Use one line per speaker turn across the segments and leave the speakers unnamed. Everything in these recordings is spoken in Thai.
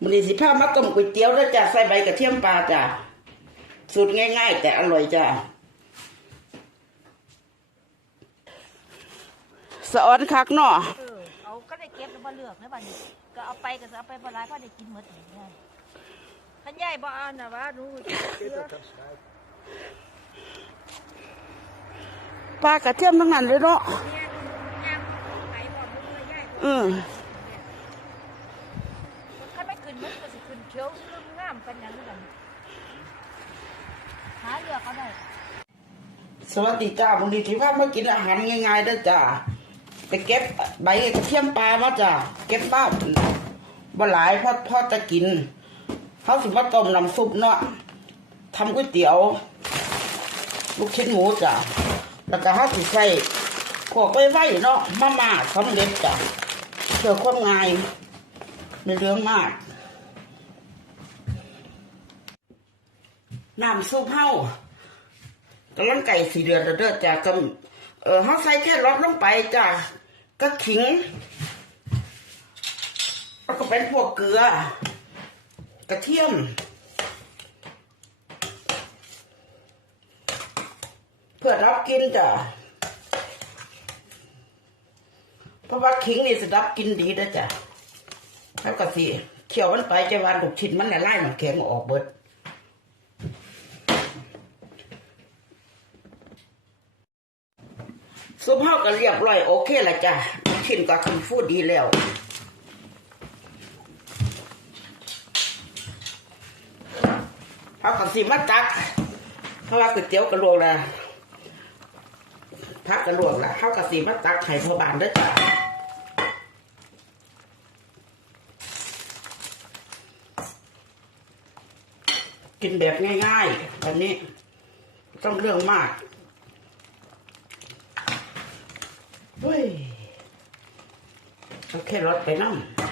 มันนี้สิพามาต้มก๋วยเตี๋ยวแล้วจ้ะใส่ใบกระเทียมปลาจ้ะสูตรง่าย ๆ แต่อร่อยจ้ะสะออนคักเนาะ
เออเอาก็ได้เก็บแล้วบ่เลือกนะบัดนี้ก็เอาไปก็จะเอาไปบ่หลายเพราะได้กินหมดนี่ไงคันใหญ่บ่เอาน่ะว่าหนูเชื่อ
ปลากระเทียมทั้งนั้นเลยเนาะ
แม่ย่างไปบ่บ่เลยใหญ่
อืม
คันไม่ขึ้นมันก็สิ ขียวขึ้นงามเป็นหยังนั่นหาเลือกเอาได้
สวัสดีจ้าวันนี้ที่พามากินอาหารง่ายๆด้อจ้าไปเก็บใบกระเทียมปลามาจ้ะเก็บบ้าบ่หลายพราะเพราะจะกินเขาสิมาต้มน้ำซุปเนาะทำก๋วยเตี๋ยว ลูกชิ้นหมูจ้ะแล้วก็เขาสิใส่พวกไว้ไว้เนาะมาม่าสำเร็จจ้ะเพื่อความง่ายไม่เรื่องมาก น้ำซุปเฮากำลังไก่สีเดือนเด้อจ้ะก็เออเฮาใส่แค่รสลงไปจ้ะก็ขิงแล้วก็เป็นพวกเกลือ กระเทียม เพื่อรับกินจ้ะเพราะว่าขิงนี่จะรับกินดีนะจ้ะแล้วก็สิเคี่ยวมันไปจะวานลูกชิ้นมันละลายมันแข็งออกเบิด ซุปเฮาก็เรียบร้อยโอเคละจ้ะชิ้นก็คือฟูดดีแล้วเขาก็สิมาตัก เพราะว่าก๋วยเตี๋ยวกระลวกละพักกระลวกละเขาก็สิมาตักไข่พอบานด้อจ้ะกินแบบง่ายๆแบบนี้ต้องเรื่องมาก เฮ้ยเอาแค่รถไปน้ำ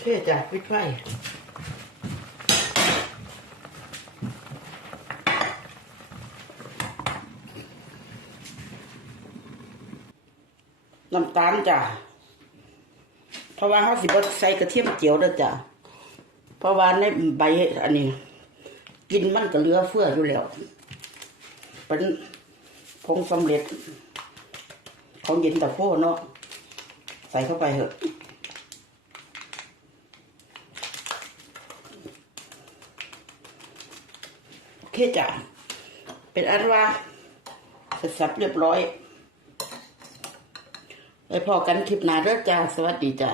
เคจ้ะปิดไฟน้ำตาลจ้ะ เพราะว่าเขาสิบใส่กระเทียมเจียวด้อจ้ะ เพราะว่าในใบอันนี้ กินมันก็เหลือเฟืออยู่แล้ว เป็นผงสำเร็จ ของเย็นตะโฟเนาะ ใส่เข้าไปเถอะ โอเคจ้ะเป็นอันว่าเสร็จสับเรียบร้อย ไปพอกันคลิปหน้าเด้อจ้า สวัสดีจ้า